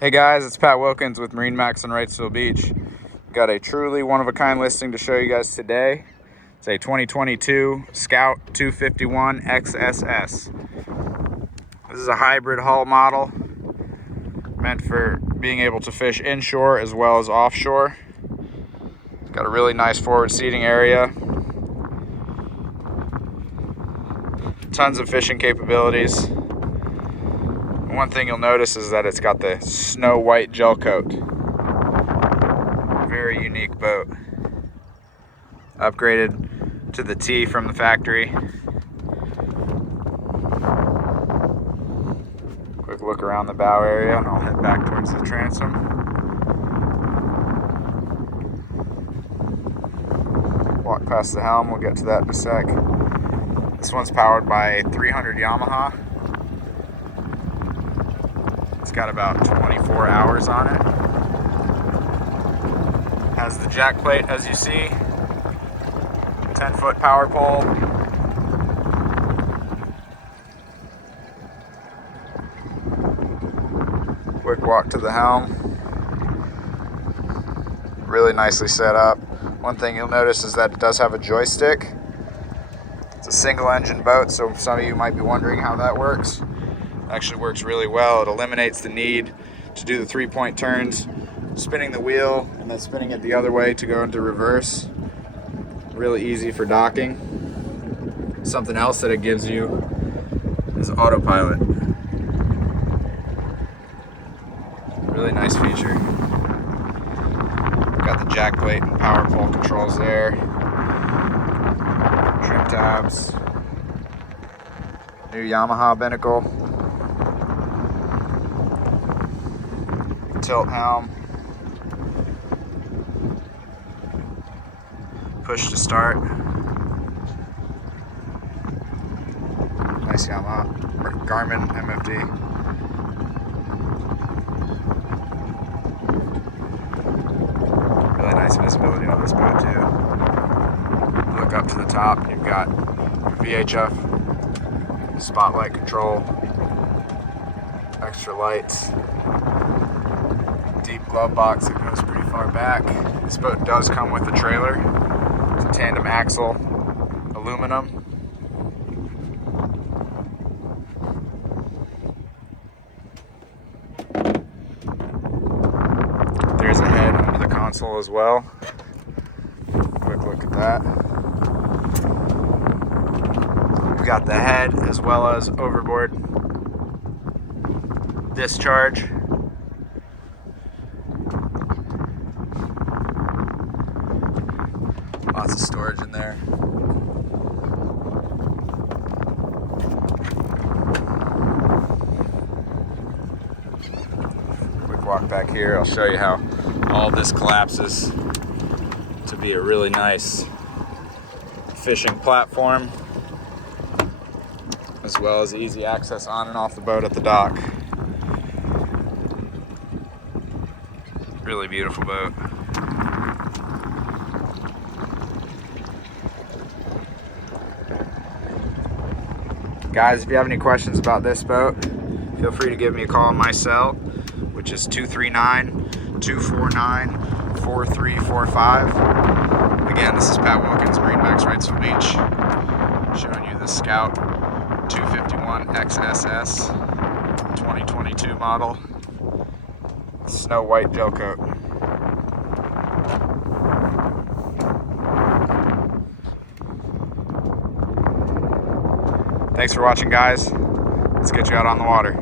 Hey guys, it's Pat Wilkins with MarineMax Wrightsville Beach. Got a truly one-of-a-kind listing to show you guys today. It's a 2022 Scout 251 XSS. This is a hybrid hull model meant for being able to fish inshore as well as offshore. It's got a really nice forward seating area. Tons of fishing capabilities. One thing you'll notice is that it's got the snow white gel coat. Very unique boat. Upgraded to the T from the factory. Quick look around the bow area and I'll head back towards the transom. Walk past the helm, we'll get to that in a sec. This one's powered by a 300 Yamaha. It's got about 24 hours on it. Has the jack plate as you see. 10-foot power pole. Quick walk to the helm. Really nicely set up. One thing you'll notice is that it does have a joystick. It's a single engine boat, so some of you might be wondering how that works. Actually works really well. It eliminates the need to do the 3-point turns, spinning the wheel and then spinning it the other way to go into reverse. Really easy for docking. Something else that it gives you is autopilot. Really nice feature. Got the jack plate and power pole controls there. Trim tabs. New Yamaha binnacle. Tilt helm, push to start. Nice Yamaha or Garmin MFD. Really nice visibility on this boat too. Look up to the top, you've got VHF spotlight control, extra lights. Deep glove box that goes pretty far back. This boat does come with a trailer. It's a tandem axle, aluminum. There's a head under the console as well. Quick look at that. We've got the head as well as overboard discharge. Lots of storage in there. Quick walk back here. I'll show you how all this collapses to be a really nice fishing platform, as well as easy access on and off the boat at the dock. Really beautiful boat. Guys, if you have any questions about this boat, feel free to give me a call on my cell, which is 239-249-4345. Again, this is Pat Wilkins, MarineMax Wrightsville Beach, showing you the Scout 251 XSS 2022 model, snow white gel coat. Thanks for watching, guys. Let's get you out on the water.